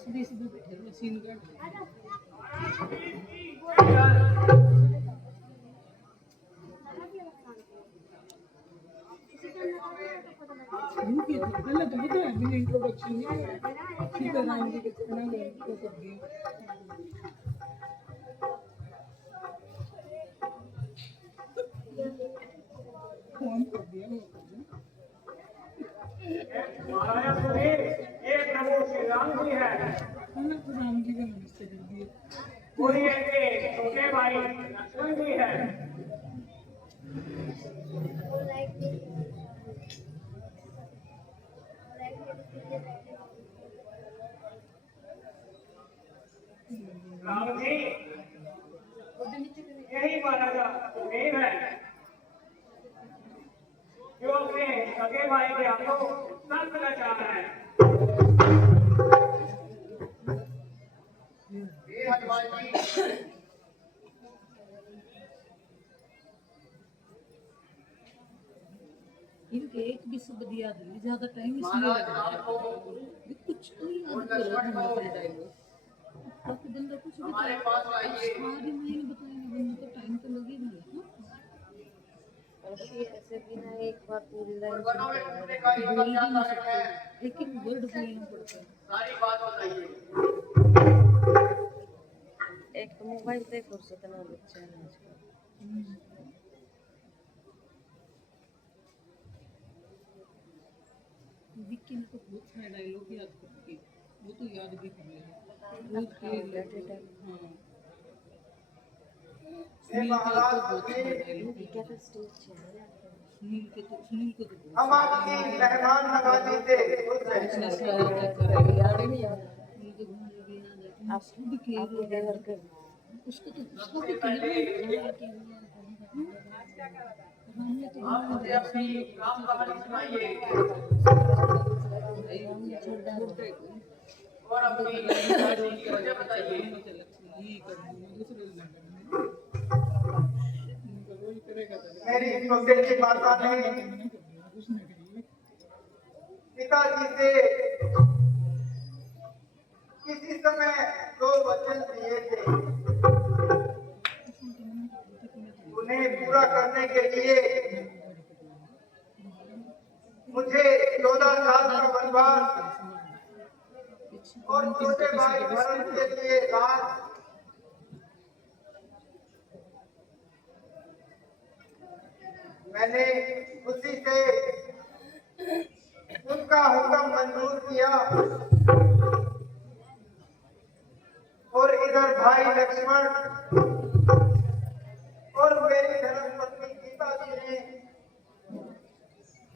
सीधे सीधे बैठे हुए सीन का इनकी तो पहले तो बता मैंने इंट्रोडक्शन नहीं सीधा राम जी के चरणों में को कर दिया फोन कर दिया महाराज सुधीर ये प्रभु श्री राम जी है खाना तो राम जी का नमस्ते कर दिए पूरी के छोटे भाई लक्ष्मण जी है राम जी यही महाराजा सुधीर है जो अपने सगे भाई के हाथों संत लाचार है इनके एक भी शब्द याद नहीं ज्यादा टाइम इसलिए लग रहा है कुछ तो याद करो तुम अपने डायलॉग तो बंदा कुछ भी हमारे पास आइए सारी नहीं बताएंगे बंदा तो टाइम तो लगेगा ही ऐसे बिना एक बार पूरी लाइन बनो में घूमने का ये बोल क्या भी नहीं कारण है सकते एक एक वर्ड बोलना पड़ता है सारी बात बताइए एक तो मोबाइल पे फुर्सत ना बच्चा है आजकल विक्की ने तो बहुत सारे डायलॉग याद कर दिए वो तो याद भी कर लिया बहुत क्लियर बैठे टाइम हाँ सुनील के तो बहुत सारे डायलॉग क्या तो स्टेज है सुनील को तो बहुत हम आपकी मेहमान नवाजी से खुश हैं अच्छा सहायता करेगा याद नहीं आ उनके घूमने भी याद है आप उसको भी क्लियर आपके देवर के उसको भी क्लियर हमने तो मुझे अपनी राम कहानी सुनाइए और अपनी कहानी की वजह बताइए मेरी सुंदर की माता ने पिताजी से किसी समय 2 वचन दिए थे उन्हें पूरा करने के लिए मुझे 14 साल का वनवास और छोटे भाई भरत के लिए राज मैंने खुशी से उनका हुक्म मंजूर किया और इधर भाई लक्ष्मण और मेरी धर्मपत्नी सीता जी ने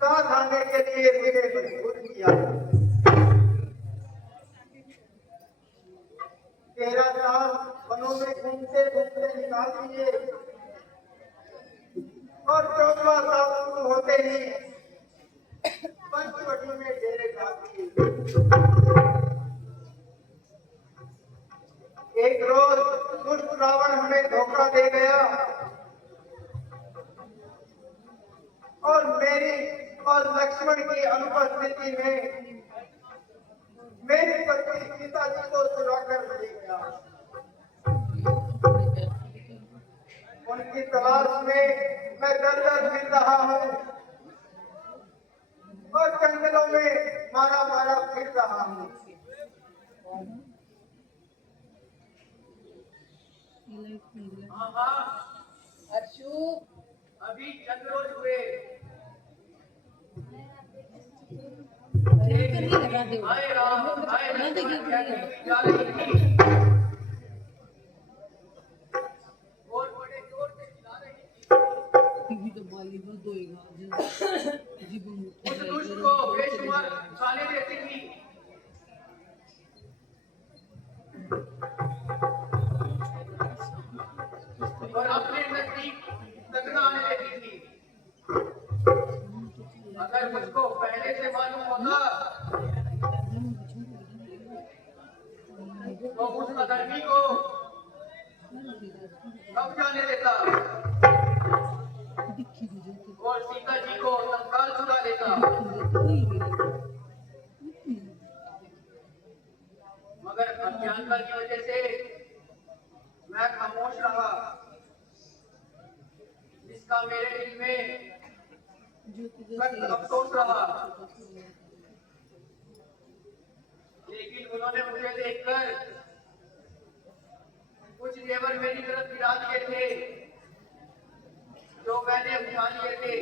साथ आने के लिए मुझे मजबूर किया 13 साल वनों में घूमते घूमते निकाल दिए और 14वां साल शुरू होते ही पंचवटी में डेरे डाल दिए एक रोज दुष्ट रावण हमें धोखा दे गया और मेरी और लक्ष्मण की अनुपस्थिति में मेरी पत्नी सीता जी को चुरा कर ले गया उनकी तलाश में मैं दर दर फिर रहा हूँ और जंगलों में मारा मारा फिर रहा हूँ अर्शु अभी चंद रोज हुए हाय राम हाय लक्ष्मण कहती जा रही थी और बड़े जोर से चिल्ला रही थी तो बॉलीवुड होएगा जीवन उस दुष्ट को बेशुमार खाने देती थी और अपने नजदीक तक आने देती थी अगर मुझको पहले से मालूम होता तो उस अधर्मी को कब जाने देता और सीता जी को तत्काल छुड़ा लेता होती सख्त जैसे अफसोस रहा, छोटा सा लेकिन उन्होंने मुझे देखकर कुछ जेवर मेरी तरफ गिरा दिए थे जो मैंने उठा लिए थे।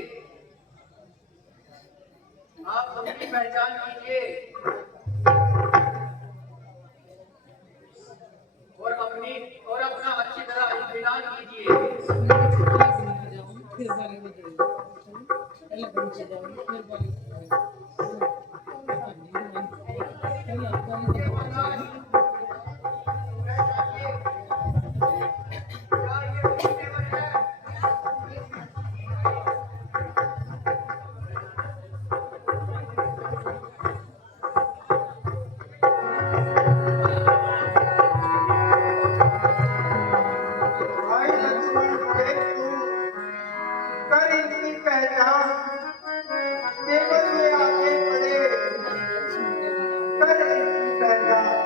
आप उनकी पहचान कीजिए और अपना अच्छी तरह इत्मीनान कीजिए। मैं तो अलग बन के जाऊंगी फिर वाली हो जाएगी, अलग बन के जाऊंगी फिर वाली हो जाएगी। हाँ जी, पहले आप गाली देना चाहिए। भाई लक्ष्मण देख तू कर इनकी पहचान, केवल ये आगे बढ़े लक्ष्मण का भी नाम कर इनकी पहचान।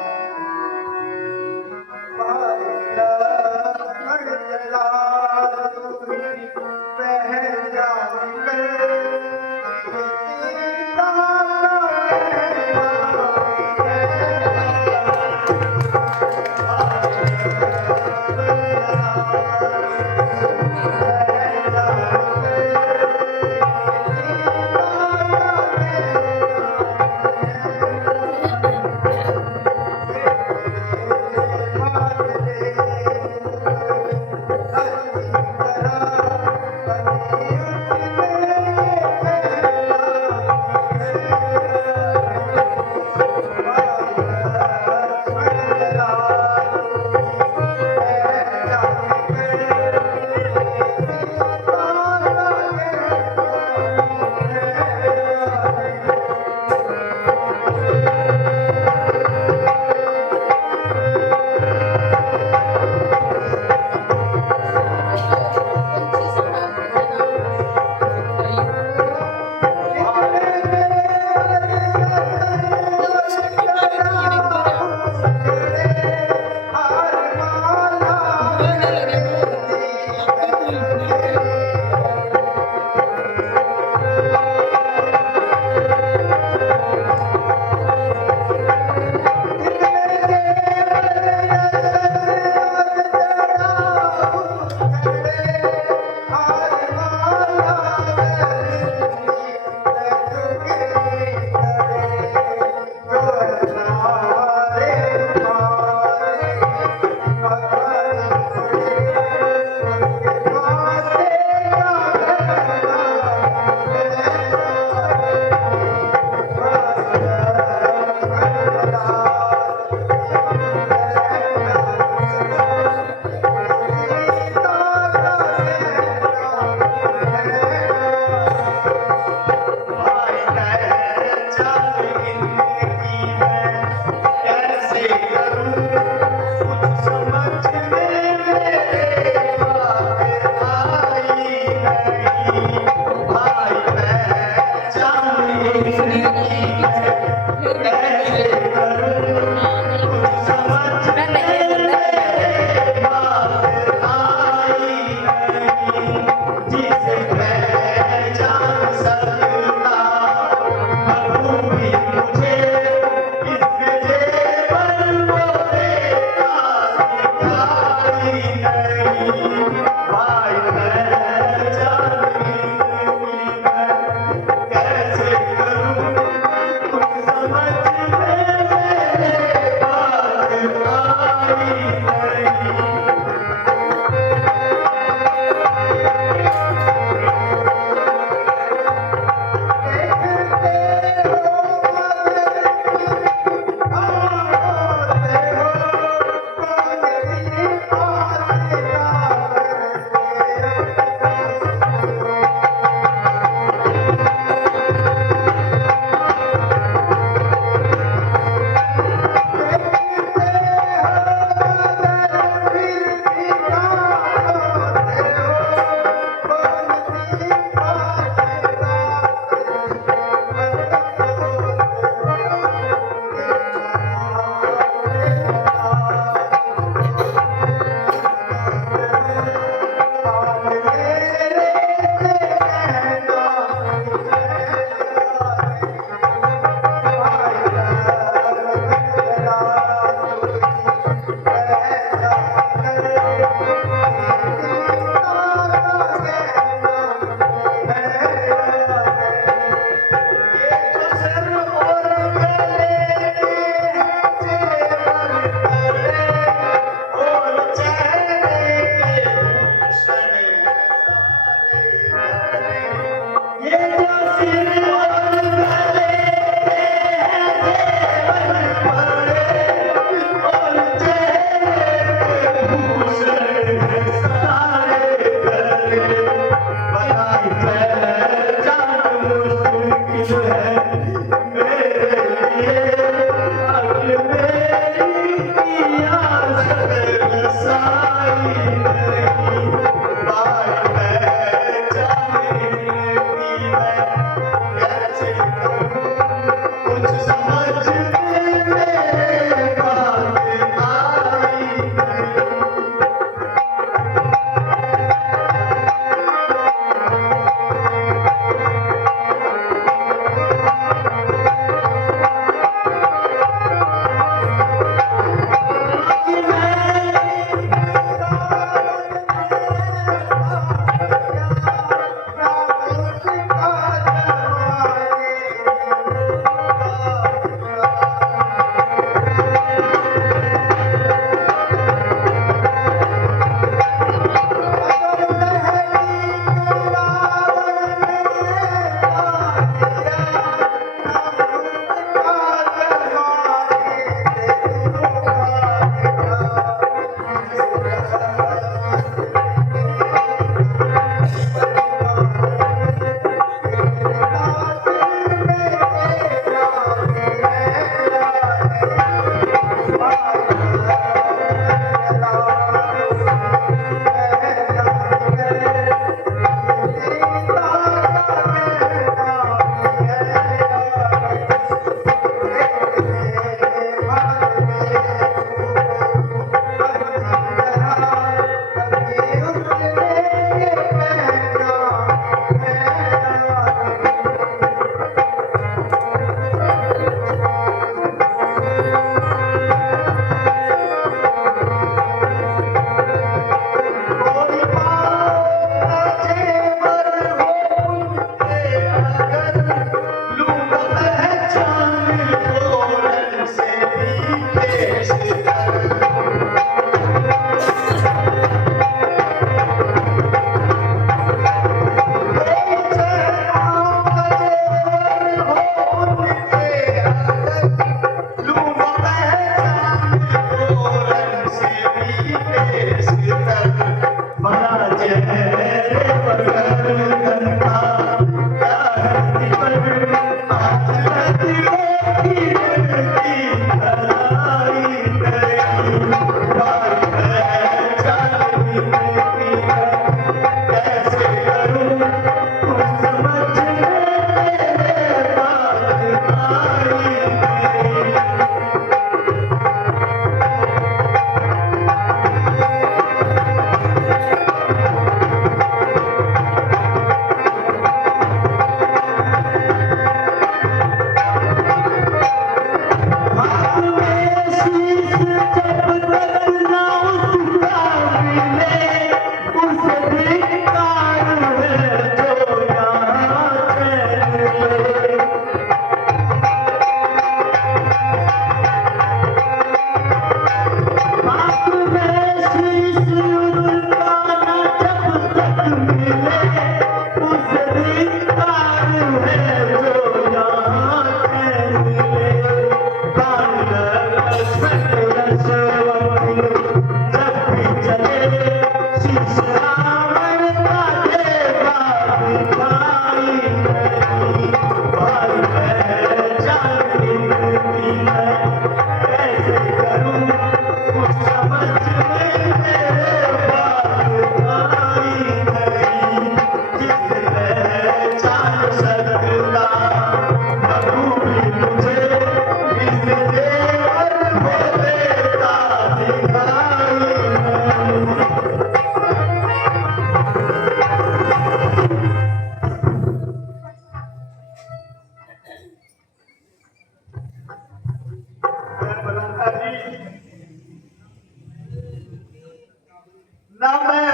ना मैं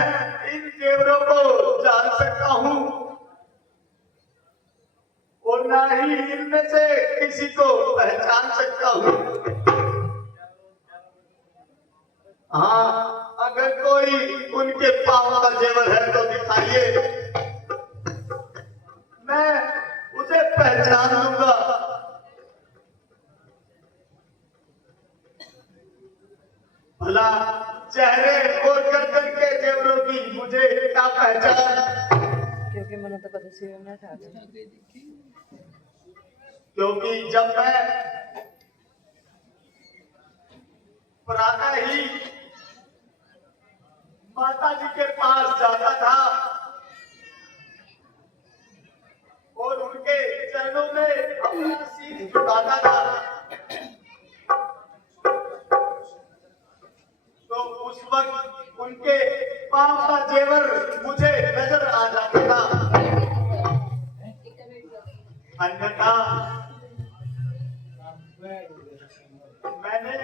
इन जेवरों को जान सकता हूँ और ना ही इनमें से किसी को पहचान सकता हूँ। हाँ, अगर कोई उनके पाँव का जेवर है तो दिखाइए, मैं उसे पहचान लूंगा। भला चेहरे और गर्दन के जेवरों की मुझे क्या पहचान, क्योंकि मैंने तो कभी सिर में था क्योंकि जब मैं प्रातः ही माता जी के पास जाता था और उनके चरणों में अपना शीश झुकाता था, तो उस वक्त उनके पांव का जेवर मुझे नजर आ जाता था। अन्यथा मैंने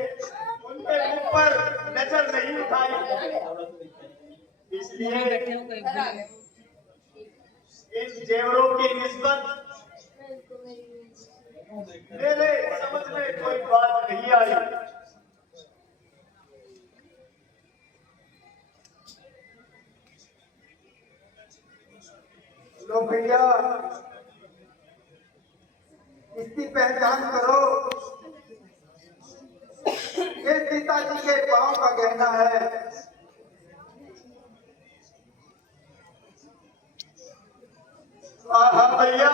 उनके मुख पर नजर नहीं उठाई, इसलिए इन जेवरों की निस्बत मेरे समझ में कोई बात नहीं आई। लो भैया, इसकी पहचान करो, ये सीताजी के पांव का गहना है। हाँ भैया,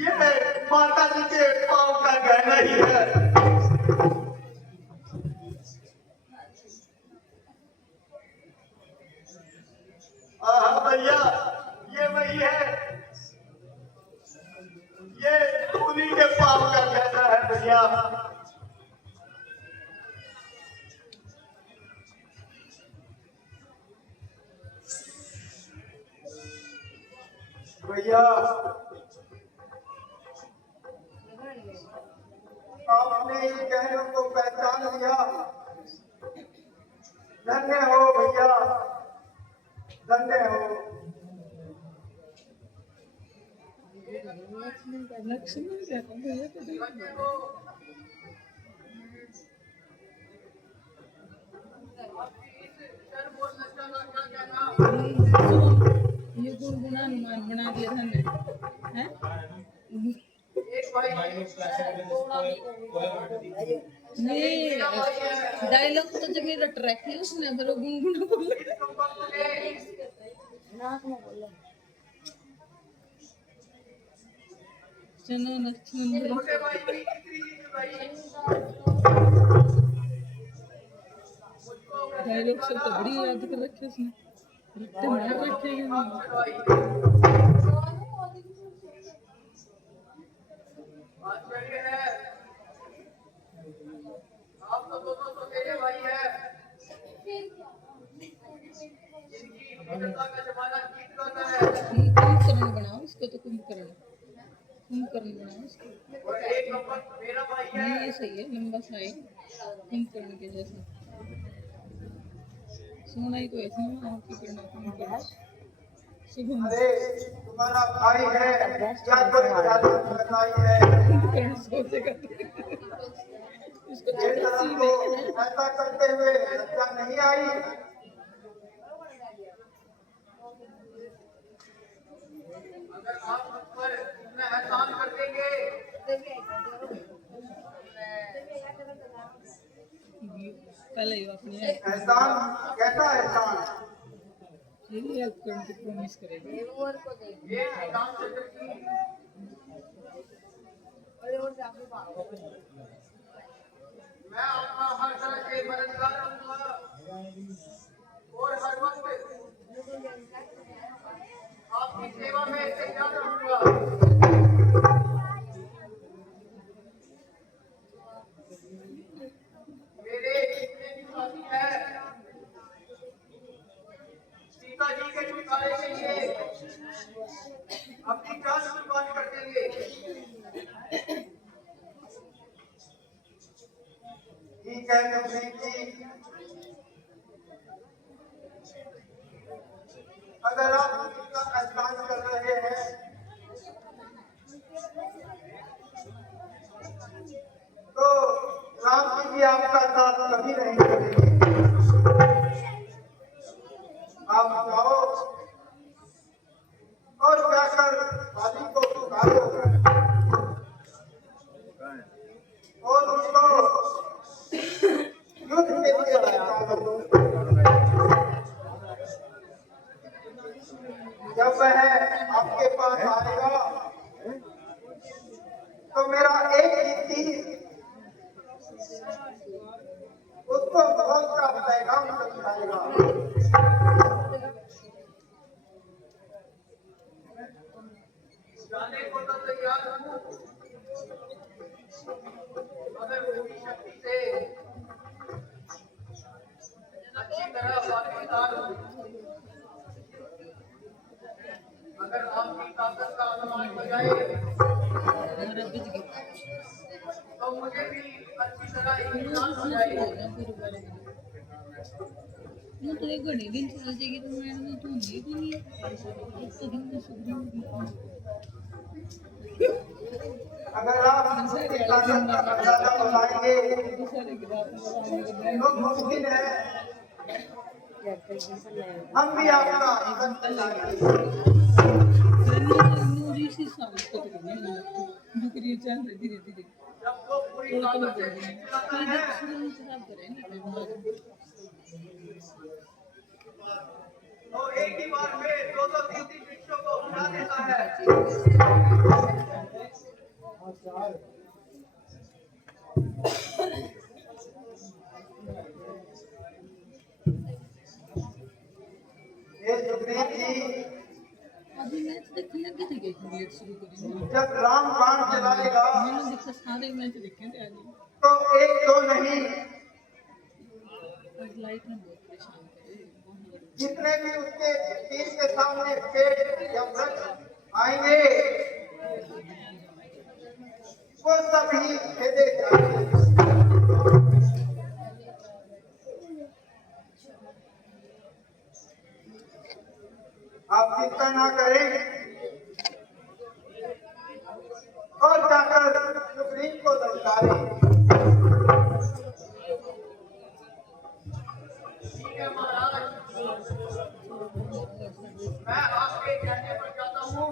ये माता जी के पांव का गहना ही है। हाँ भैया, ये वही है, ये उन्हीं के पांव का गहना है भैया। भैया, आपने इन गहनों को पहचान लिया, धन्य हो भैया, धन्य हो। लक्ष्मण कहता भैया तो धन्य हो। ये गुनगुना हनुमान बना दिया धन्य है। नहीं, डायलॉग तो जब मेरा ट्रैक है उसने फिर वो गुनगुना बोला। चलो लक्ष्मण डायलॉग सब तो बड़ी याद कर रखे उसने, रट्टे मार रखे हैं। आप तो दोनों तो मेरे भाई हैं, कुंभकर्ण बनाओ इसको, तो कुंभकर्ण बनाओ इसको। और एक नंबर मेरा भाई है। नहीं, ये सही है, लंबा सा है कुंभकर्ण के जैसा। सोना ही तो ऐसा है आपकी करना कुंभकर्ण। शुभम अरे तुम्हारा भाई है क्या कोई जादू बताई है? कुंभकर्ण सोचेगा इसको ये तरह को ऐसा करते हुए लज्जा नहीं आई? अगर आप मुझ पर इतना एहसान कर देंगे, पहले ही अपने एहसान कैसा एहसान? यही हेल्प करने की प्रॉमिस करेगा। ये रामचंद्र की मैं आपका हर तरह से मददगार रहूंगा और हर वक्त आपकी सेवा में तैयार रहूंगा। मेरे जितने भी साथी हैं, सीता जी के छुटकारे के लिए अपनी जान कुर्बान कर देंगे। ठीक है नवनीत जी, कि आपका साथ कभी नहीं छोड़ेंगे। आप जाओ और जाकर वाली को पुकारो और उसको युद्ध के लिए निकालो। जब वह आपके पास आएगा तो मेरा एक ही तीर उसको मौत का पैगाम समझाएगा। जाने को तो तैयार हूँ, मगर पूरी शक्ति से अच्छी तरह वाकिफदार हूँ। अगर आपकी ताकत का अनुमान हो जाए तो मुझे भी अच्छी तरह इत्मीनान हो जाएगा। वो तो एक घड़ी दिन चल जाएगी तो मैंने तो नहीं भी नहीं एक तो दिन में सुबह अगर आप अपनी ताकत का अंदाजा बताएंगे दूसरे की बात तो मुमकिन है हम भी आपका इज्जत करेंगे। नूरी सी साल को तो नहीं दुकरी चल धीरे धीरे जब वो पूरी ताकत से चिल्लाता है तो एक ही बार में 200-300 वृक्षों को उठा देता है। ये सुग्रीव जी अभी मैच देखने लगे थे लेट शुरू करी जब राम बाण चलाएगा मैंने देखा सारे मैच देखे थे आज तो एक दो नहीं आज लाइट में बहुत परेशान थे जितने भी उसके तीर के सामने पेड़ या वृक्ष आएंगे वो सभी खेदे जाएंगे। आप चिंता ना करें और जाकर सुग्रीव को ललकारें। ठीक है महाराज, मैं आपके कहने पर जाता हूँ।